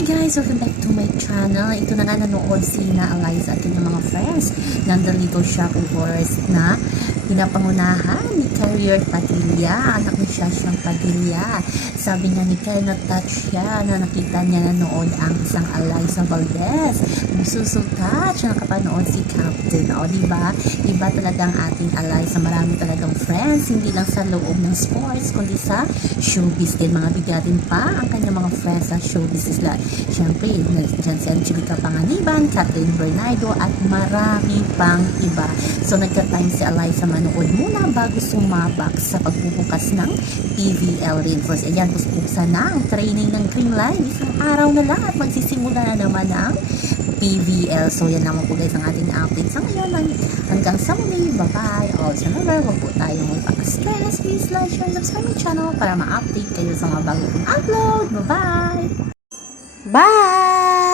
Hi guys! Welcome back to my channel. Ito na nga nanood si na Eliza at kanyang mga friends ng The Little Shopping Forest na pinapangunahan ni Carrier Padilla. Anak ni Shashyang Padilla. Sabi nga ni Kyle na-touch siya na nakita niya nanood ang isang Eliza Valdez. Nasusultat siya nakapanood si Captain. O, di ba? Iba talaga ang ating Eliza. Marami talagang friends. Hindi lang sa loob ng sports, kundi sa showbiz din. Mga bigyatin pa ang kanyang mga friends sa showbiz isla. Siyempre, si Angelica Panganiban, Kathleen Bernardo, at marami pang iba. So, nagka-time si Eliza manood muna bago sumabak sa pagbubukas ng PVL Reinforce. Ayan, puspusan na ang training ng Green Line. Isang araw na lang at magsisimula na naman ang PVL. So, yan naman po guys ang ating update sa ngayon. Hanggang sa muli, bye-bye. Also, remember, huwag po tayong magpaka-stress. Please like, share, subscribe my channel para ma-update kayo sa mga bagong upload. Bye-bye! Bye!